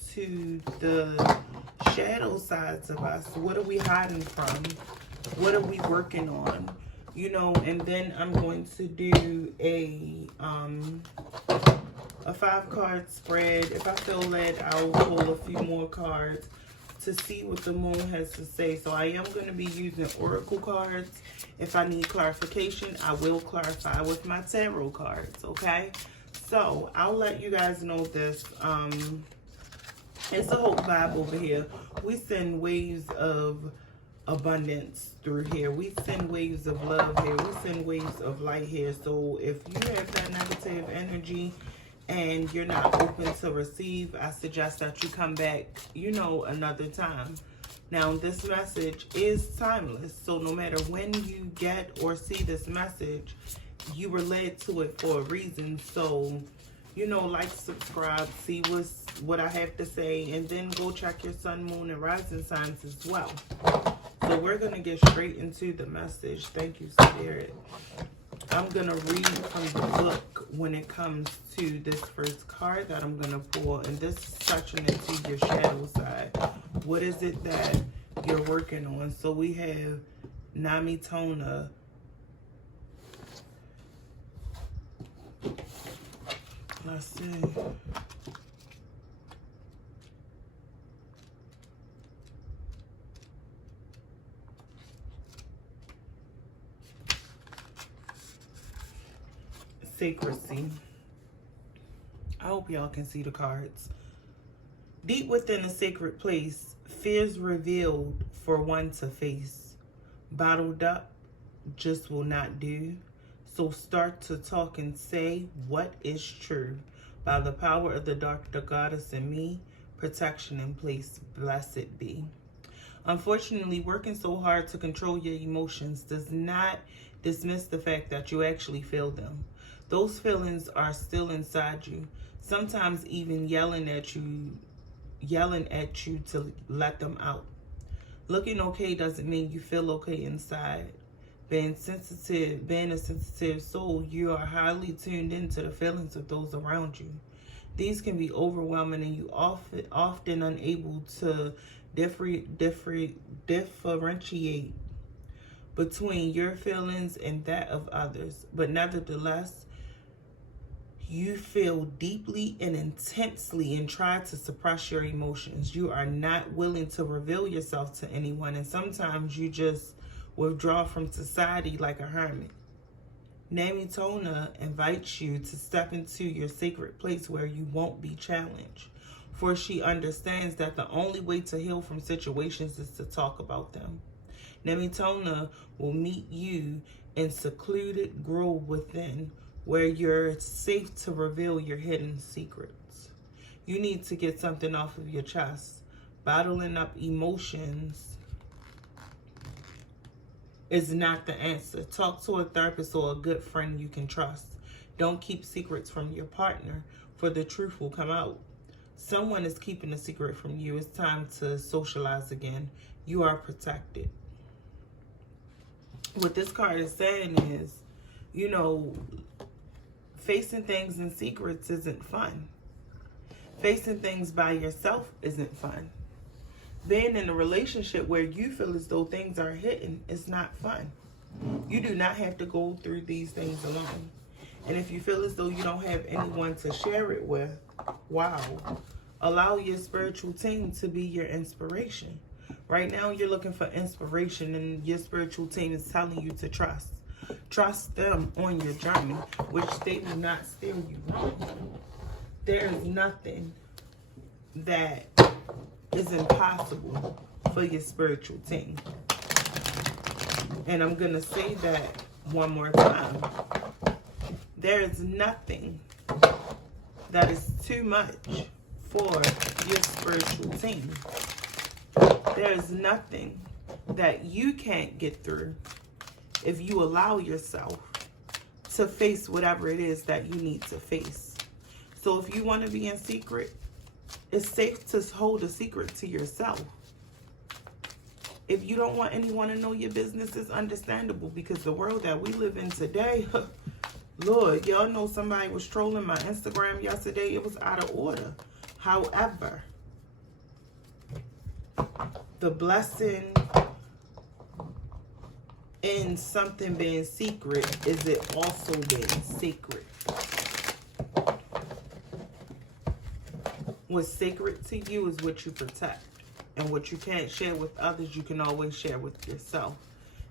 into the shadow sides of us. What are we hiding from? What are we working on? You know, and then I'm going to do a 5-card spread. If I feel led, I'll pull a few more cards to see what the moon has to say. So I am going to be using oracle cards. If I need clarification, I will clarify with my tarot cards, okay? So I'll let you guys know this. It's a hope vibe over here. We send waves of abundance through here. We send waves of love here. We send waves of light here. So if you have that negative energy and you're not open to receive, I suggest that you come back, you know, another time. Now, this message is timeless. So no matter when you get or see this message, you were led to it for a reason. So, you know, like, subscribe, see what I have to say, and then go check your sun, moon, and rising signs as well. So we're going to get straight into the message. Thank you, Spirit. I'm going to read from the book when it comes to this first card that I'm going to pull. And this is touching into your shadow side. What is it that you're working on? So we have Namitona. Let's see. Secrecy. I hope y'all can see the cards. Deep within a sacred place, fears revealed for one to face. Bottled up just will not do. So start to talk and say what is true. By the power of the dark, the goddess in me, protection in place, blessed be. Unfortunately, working so hard to control your emotions does not dismiss the fact that you actually feel them. Those feelings are still inside you, sometimes even yelling at you to let them out. Looking okay doesn't mean you feel okay inside. Being a sensitive soul, you are highly tuned into the feelings of those around you. These can be overwhelming, and you often unable to differentiate between your feelings and that of others. But nevertheless, you feel deeply and intensely and try to suppress your emotions. You are not willing to reveal yourself to anyone, and sometimes you just withdraw from society like a hermit. Namitona invites you to step into your sacred place where you won't be challenged, for she understands that the only way to heal from situations is to talk about them. Namitona will meet you in secluded grove within, where you're safe to reveal your hidden secrets. You need to get something off of your chest. Bottling up emotions is not the answer. Talk to a therapist or a good friend you can trust. Don't keep secrets from your partner, for the truth will come out. Someone is keeping a secret from you. It's time to socialize again. You are protected. What this card is saying is, you know, facing things in secrets isn't fun. Facing things by yourself isn't fun. Being in a relationship where you feel as though things are hidden is not fun. You do not have to go through these things alone. And if you feel as though you don't have anyone to share it with, wow. Allow your spiritual team to be your inspiration. Right now, you're looking for inspiration, and your spiritual team is telling you to trust. Trust them on your journey, which they will not steer you wrong. There is nothing that is impossible for your spiritual team. And I'm going to say that one more time. There is nothing that is too much for your spiritual team. There is nothing that you can't get through if you allow yourself to face whatever it is that you need to face. So if you want to be in secret, it's safe to hold a secret to yourself. If you don't want anyone to know your business, it's understandable, because the world that we live in today, Lord, y'all know somebody was trolling my Instagram yesterday. It was out of order. However, the blessing in something being secret is it also being sacred. What's sacred to you is what you protect. And what you can't share with others, you can always share with yourself.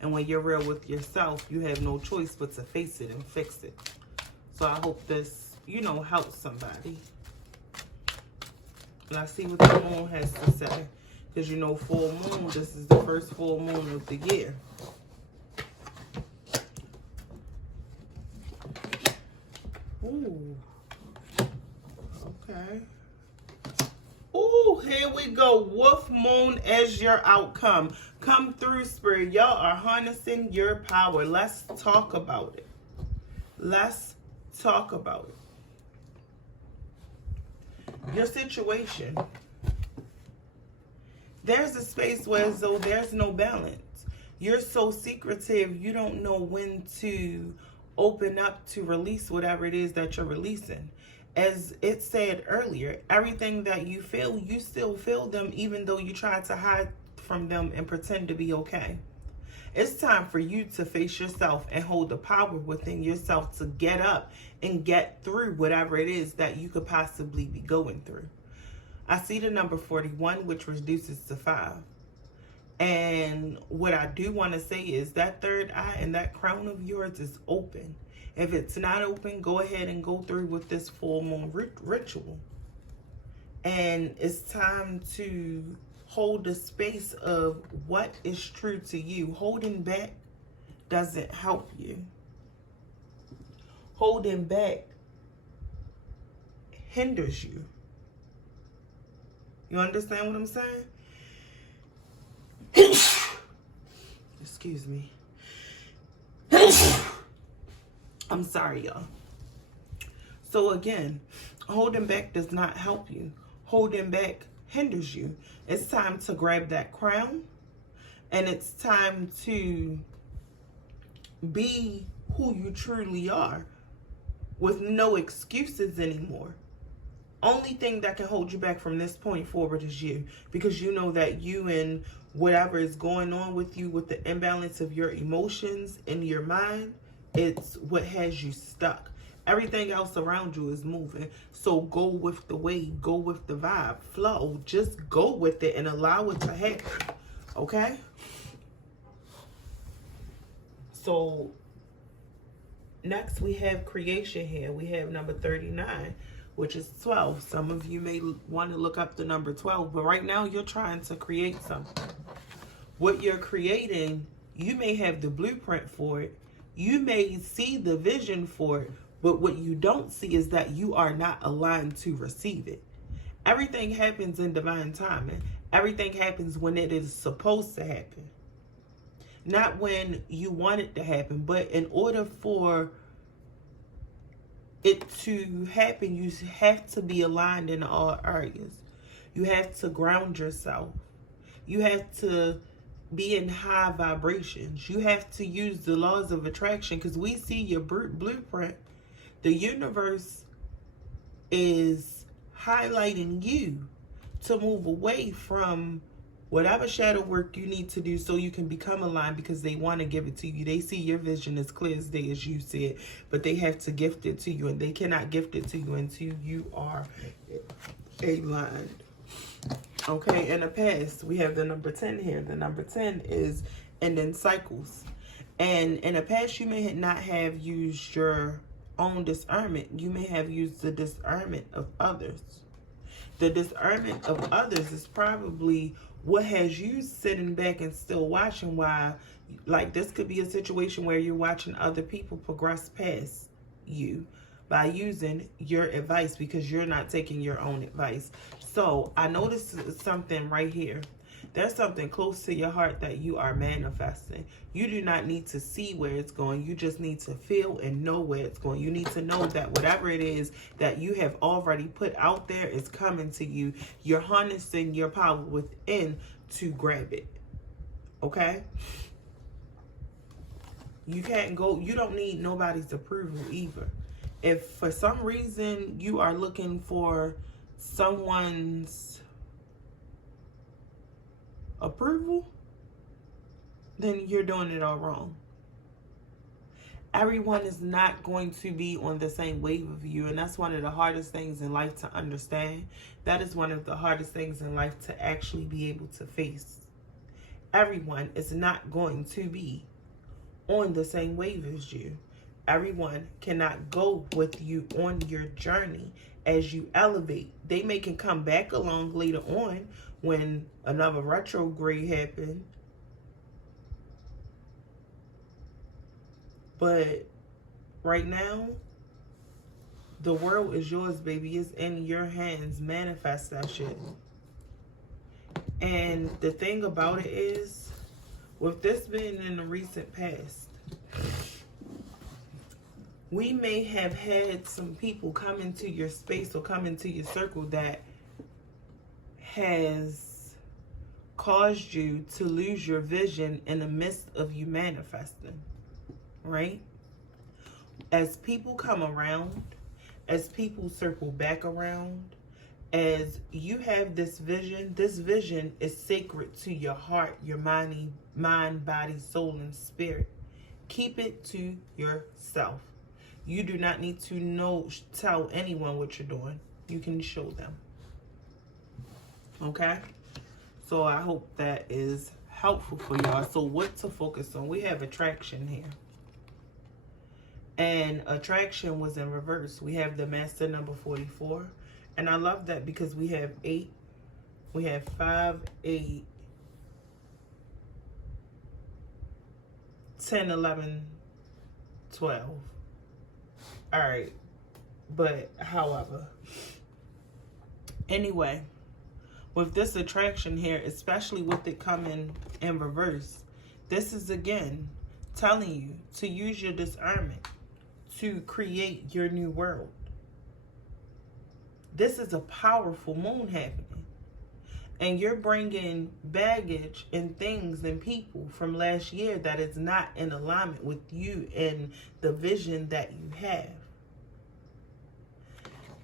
And when you're real with yourself, you have no choice but to face it and fix it. So I hope this, you know, helps somebody. And I see what the moon has to say. Because, you know, full moon, this is the first full moon of the year. Ooh. Okay. Ooh, here we go. Wolf moon as your outcome. Come through, Spirit. Y'all are harnessing your power. Let's talk about it. Let's talk about it. Your situation. There's a space where as though there's no balance. You're so secretive, you don't know when to open up to release whatever it is that you're releasing. As it said earlier, everything that you feel, you still feel them even though you try to hide from them and pretend to be okay. It's time for you to face yourself and hold the power within yourself to get up and get through whatever it is that you could possibly be going through. I see the number 41, which reduces to 5. And what I do want to say is that third eye and that crown of yours is open. If it's not open, go ahead and go through with this full moon ritual. And it's time to hold the space of what is true to you. Holding back doesn't help you. Holding back hinders you. You understand what I'm saying? Excuse me. I'm sorry, y'all. So again, holding back does not help you. Holding back hinders you. It's time to grab that crown. And it's time to be who you truly are. With no excuses anymore. Only thing that can hold you back from this point forward is you. Because you know that you and whatever is going on with you, with the imbalance of your emotions in your mind, it's what has you stuck. Everything else around you is moving. So go with the wave. Go with the vibe. Flow. Just go with it and allow it to happen. Okay? So next we have creation here. We have number 39. Which is 12. Some of you may want to look up the number 12, but right now you're trying to create something. What you're creating, you may have the blueprint for it. You may see the vision for it, but what you don't see is that you are not aligned to receive it. Everything happens in divine timing. Everything happens when it is supposed to happen. Not when you want it to happen, but in order for it to happen, you have to be aligned in all areas. You have to ground yourself. You have to be in high vibrations. You have to use the laws of attraction because we see your blueprint. The universe is highlighting you to move away from whatever shadow work you need to do so you can become aligned because they want to give it to you. They see your vision as clear as day, as you said, but they have to gift it to you, and they cannot gift it to you until you are aligned. Okay, in the past, we have the number 10 here. The number 10 is ending cycles. And in the past, you may not have used your own discernment. You may have used the discernment of others. The discernment of others is probably what has you sitting back and still watching while, like, this could be a situation where you're watching other people progress past you by using your advice because you're not taking your own advice. So I noticed something right here. There's something close to your heart that you are manifesting. You do not need to see where it's going. You just need to feel and know where it's going. You need to know that whatever it is that you have already put out there is coming to you. You're harnessing your power within to grab it. Okay? You can't go, you don't need nobody's approval either. If for some reason you are looking for someone's approval, then you're doing it all wrong. Everyone is not going to be on the same wave of you, and that's one of the hardest things in life to understand. That is one of the hardest things in life to actually be able to face. Everyone is not going to be on the same wave as you. Everyone cannot go with you on your journey as you elevate. They may can come back along later on when another retrograde happens. But right now, the world is yours, baby. It's in your hands. Manifest that shit. And the thing about it is, with this being in the recent past, we may have had some people come into your space or come into your circle that has caused you to lose your vision in the midst of you manifesting. Right? As people come around, as people circle back around, as you have this vision is sacred to your heart, your mind, body, soul, and spirit. Keep it to yourself. You do not need to tell anyone what you're doing. You can show them. Okay? So I hope that is helpful for y'all. So what to focus on? We have attraction here. And attraction was in reverse. We have the master number 44. And I love that because we have 8. We have 5, 8, 10, 11, 12. All right. But however, anyway, with this attraction here, especially with it coming in reverse, this is again telling you to use your discernment to create your new world. This is a powerful moon happening. And you're bringing baggage and things and people from last year that is not in alignment with you and the vision that you have.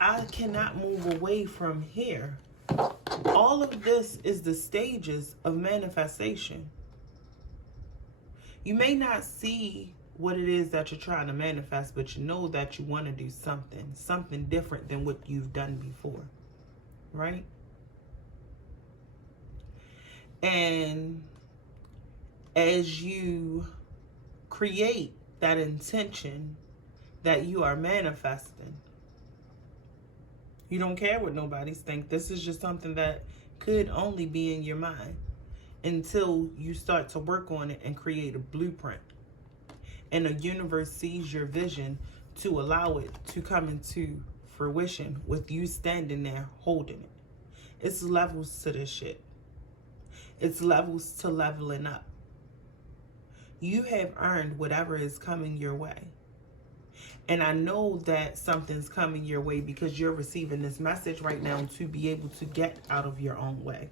I cannot move away from here. All of this is the stages of manifestation. You may not see what it is that you're trying to manifest, but you know that you want to do something different than what you've done before, right? And as you create that intention that you are manifesting, you don't care what nobody's think. This is just something that could only be in your mind until you start to work on it and create a blueprint. And the universe sees your vision to allow it to come into fruition with you standing there holding it. It's levels to this shit. It's levels to leveling up. You have earned whatever is coming your way. And I know that something's coming your way because you're receiving this message right now to be able to get out of your own way.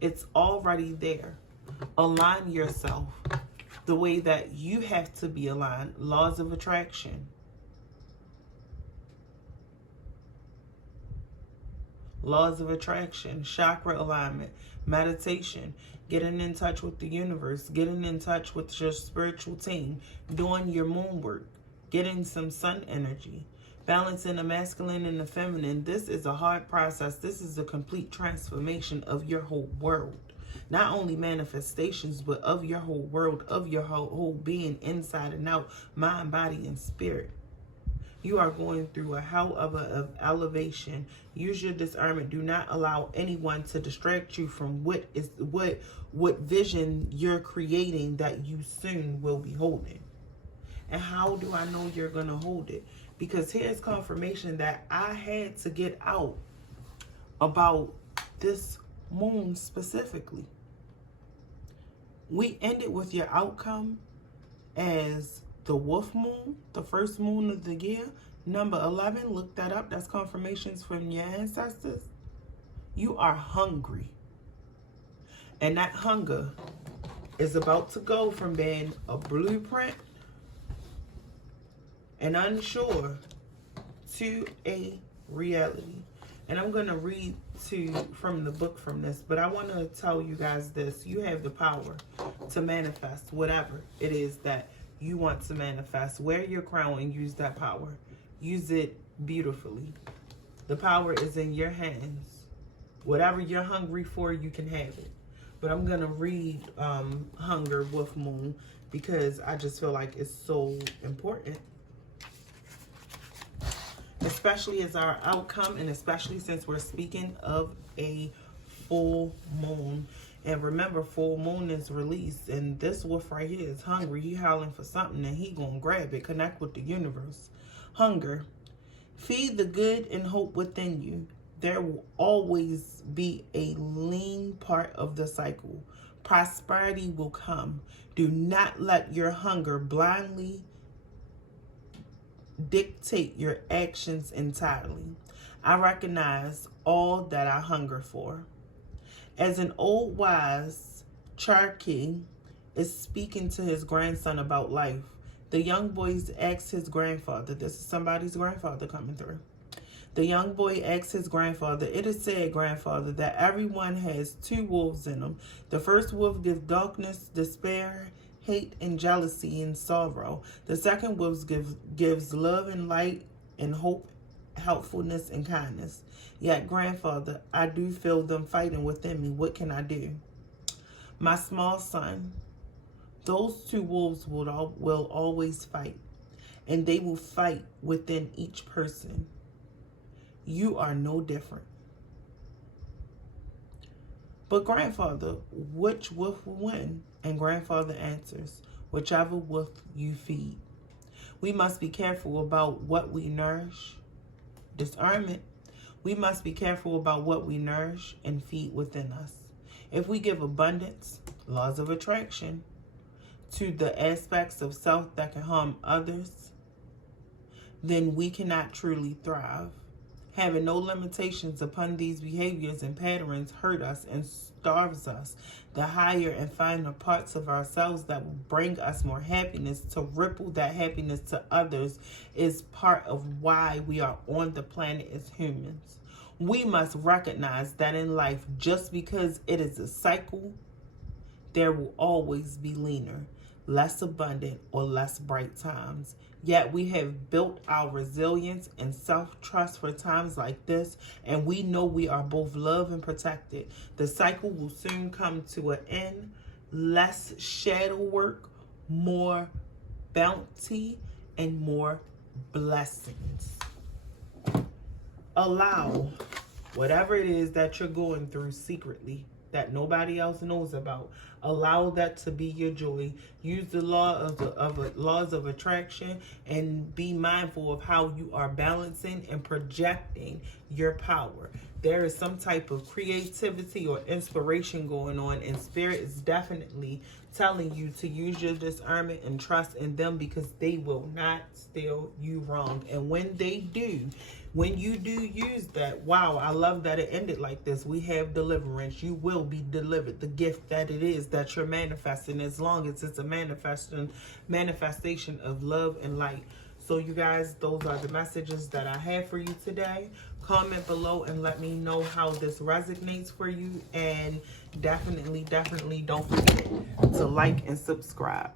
It's already there. Align yourself the way that you have to be aligned. Laws of attraction. Laws of attraction, chakra alignment, meditation, getting in touch with the universe, getting in touch with your spiritual team, doing your moon work, getting some sun energy, balancing the masculine and the feminine. This is a hard process. This is a complete transformation of your whole world. Not only manifestations, but of your whole world, of your whole being, inside and out, mind, body, and spirit. You are going through a hell of elevation. Use your discernment. Do not allow anyone to distract you from what vision you're creating that you soon will be holding. And how do I know you're going to hold it? Because here's confirmation that I had to get out about this moon specifically. We ended with your outcome as the wolf moon, the first moon of the year. Number 11, look that up. That's confirmations from your ancestors. You are hungry. And that hunger is about to go from being a blueprint and unsure to a reality. And I'm going to read from the book from this, but I want to tell you guys this. You have the power to manifest whatever it is that you want to manifest. Wear your crown and use that power. Use it beautifully. The power is in your hands. Whatever you're hungry for, you can have it. But I'm going to read Hunger with Moon because I just feel like it's so important. Especially as our outcome, and especially since we're speaking of a full moon. And remember, full moon is released, and this wolf right here is hungry. He howling for something, and he gonna grab it. Connect with the universe. Hunger. Feed the good and hope within you. There will always be a lean part of the cycle. Prosperity will come. Do not let your hunger blindly dictate your actions entirely. I recognize all that I hunger for. As an old wise Cherokee is speaking to his grandson about life, the young boy asks his grandfather, this is somebody's grandfather coming through. The young boy asks his grandfather, it is said, grandfather, that everyone has two wolves in them. The first wolf gives darkness, despair, hate, and jealousy, and sorrow. The second wolf gives love and light and hope, helpfulness, and kindness. Yet, grandfather, I do feel them fighting within me. What can I do? My small son, those two wolves will always fight, and they will fight within each person. You are no different. But grandfather, which wolf will win? And grandfather answers, whichever wolf you feed. We must be careful about what we nourish. Discernment. We must be careful about what we nourish and feed within us. If we give abundance, laws of attraction, to the aspects of self that can harm others, then we cannot truly thrive. Having no limitations upon these behaviors and patterns hurt us and starves us. The higher and finer parts of ourselves that will bring us more happiness, to ripple that happiness to others, is part of why we are on the planet as humans. We must recognize that in life, just because it is a cycle, there will always be leaner, less abundant, or less bright times. Yet we have built our resilience and self-trust for times like this, and we know we are both loved and protected. The cycle will soon come to an end. Less shadow work, more bounty, and more blessings. Allow whatever it is that you're going through secretly that nobody else knows about. Allow that to be your joy. Use the laws of attraction and be mindful of how you are balancing and projecting your power. There is some type of creativity or inspiration going on, and Spirit is definitely telling you to use your discernment and trust in them, because they will not steer you wrong. And when they do, when you do use that, wow, I love that it ended like this. We have deliverance. You will be delivered. The gift that it is that you're manifesting, as long as it's a manifestation of love and light. So you guys, those are the messages that I have for you today. Comment below and let me know how this resonates for you. And definitely don't forget to like and subscribe.